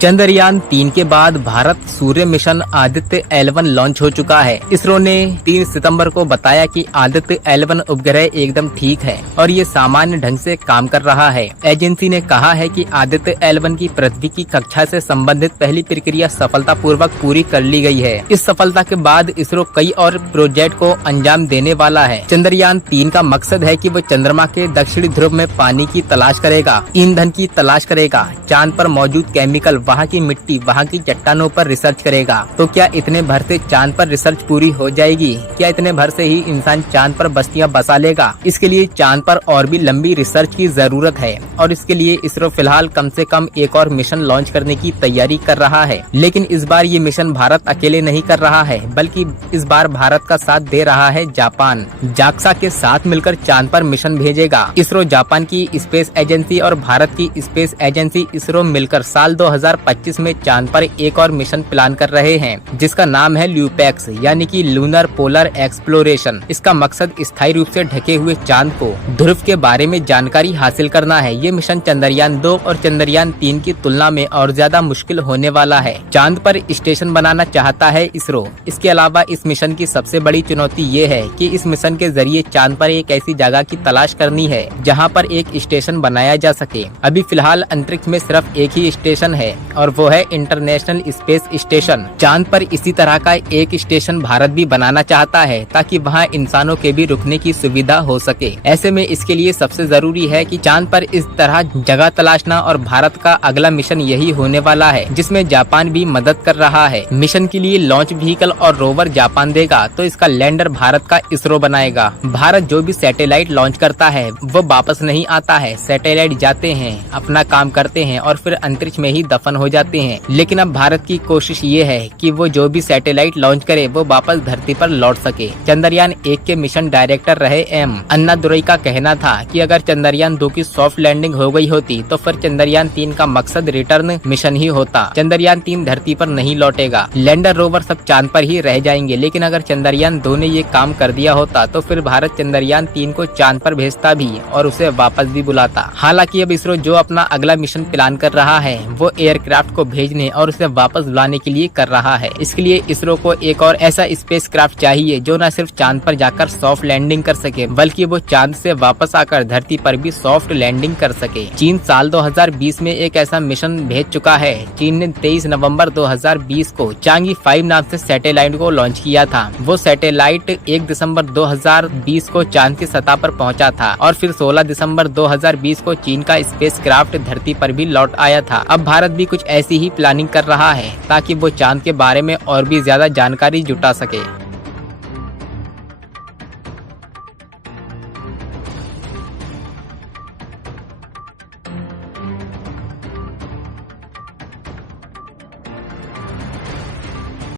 चंद्रयान 3 के बाद भारत सूर्य mission Aditya L1 launch हो चुका है। इसरो ने 3 सितंबर को बताया कि आदित्य L1 उपग्रह एकदम ठीक है और ये सामान्य ढंग से काम कर रहा है। एजेंसी ने कहा है कि आदित्य L1 की पृथ्वी की कक्षा से संबंधित पहली प्रक्रिया सफलतापूर्वक पूरी कर ली गई है। इस सफलता के बाद इसरो कई और प्रोजेक्ट को अंजाम देने वाला है। चंद्रयान 3 का मकसद है कि वो चंद्रमा के दक्षिणी ध्रुव में पानी की तलाश करेगा, ईंधन की तलाश करेगा, चांद पर मौजूद केमिकल, वहाँ की मिट्टी, वहाँ की चट्टानों पर रिसर्च करेगा। तो क्या इतने भर से चांद पर रिसर्च पूरी हो जाएगी? क्या इतने भर से ही इंसान चांद पर बस्तियां बसा लेगा? इसके लिए चांद पर और भी लंबी रिसर्च की जरूरत है और इसके लिए इसरो फिलहाल कम से कम एक और मिशन लॉन्च करने की तैयारी कर रहा है। लेकिन इस बार ये मिशन भारत अकेले नहीं कर रहा है, बल्कि इस बार भारत का साथ दे रहा है जापान। जाक्सा के साथ मिलकर चांद पर मिशन भेजेगा। इसरो, जापान की स्पेस एजेंसी और भारत की स्पेस एजेंसी इसरो मिलकर साल 2025 में चांद पर एक और मिशन प्लान कर रहे हैं, जिसका नाम है ल्यूपेक्स, यानी कि लूनर पोलर एक्सप्लोरेशन। इसका मकसद स्थायी रूप से ढके हुए चांद को ध्रुव के बारे में जानकारी हासिल करना है। ये मिशन चंद्रयान 2 और चंद्रयान 3 की तुलना में और ज्यादा मुश्किल होने वाला है। चांद पर स्टेशन बनाना चाहता है इसरो। इसके अलावा इस मिशन की सबसे बड़ी चुनौती ये है कि इस मिशन के जरिए चांद पर एक ऐसी जगह की तलाश करनी है जहाँ पर एक स्टेशन बनाया जा सके। अभी फिलहाल अंतरिक्ष में सिर्फ एक ही स्टेशन है और वो है इंटरनेशनल स्पेस स्टेशन। चांद पर इसी तरह का एक स्टेशन भारत भी बनाना चाहता है ताकि वहाँ इंसानों के भी रुकने की सुविधा हो सके। ऐसे में इसके लिए सबसे जरूरी है कि चांद पर इस तरह जगह तलाशना और भारत का अगला मिशन यही होने वाला है, जिसमें जापान भी मदद कर रहा है। मिशन के लिए लॉन्च व्हीकल और रोवर जापान देगा तो इसका लैंडर भारत का इसरो बनाएगा। भारत जो भी सैटेलाइट लॉन्च करता है वो वापस नहीं आता है। सैटेलाइट जाते हैं, अपना काम करते हैं और फिर अंतरिक्ष में ही दफन हो जाते हैं। लेकिन अब भारत की कोशिश ये है कि वो जो भी सैटेलाइट लॉन्च करे वो वापस धरती पर लौट सके। चंद्रयान 1 के मिशन डायरेक्टर रहे एम अन्नादुरई का कहना था कि अगर चंद्रयान 2 की सॉफ्ट लैंडिंग हो गई होती तो फिर चंद्रयान 3 का मकसद रिटर्न मिशन ही होता। चंद्रयान 3 धरती पर नहीं लौटेगा, लैंडर रोवर सब चांद पर ही रह जाएंगे। लेकिन अगर चंद्रयान 2 ने ये काम कर दिया होता तो फिर भारत चंद्रयान 3 को चांद पर भेजता भी और उसे वापस भी बुलाता। हालांकि अब इसरो जो अपना अगला मिशन प्लान कर रहा है वो एयरक्राफ्ट को भेजने और उसे वापस बुलाने के लिए कर रहा है। इसके लिए इसरो को एक और ऐसा स्पेसक्राफ्ट चाहिए जो न सिर्फ चांद पर जाकर सॉफ्ट लैंडिंग कर सके, बल्कि वो चांद से वापस आकर धरती पर भी सॉफ्ट लैंडिंग कर सके। चीन साल 2020 में एक ऐसा मिशन भेज चुका है। चीन ने 23 नवंबर 2020 को चांगी 5 नाम से सैटेलाइट को लॉन्च किया था। वो सैटेलाइट 1 दिसंबर 2020 को चांद की सतह पर पहुंचा था और फिर 16 दिसंबर 2020 को चीन का स्पेसक्राफ्ट धरती पर भी लौट आया था। अब भारत भी कुछ ऐसी ही प्लानिंग कर रहा है ताकि वो चांद के बारे में और भी ज्यादा जानकारी जुटा सके।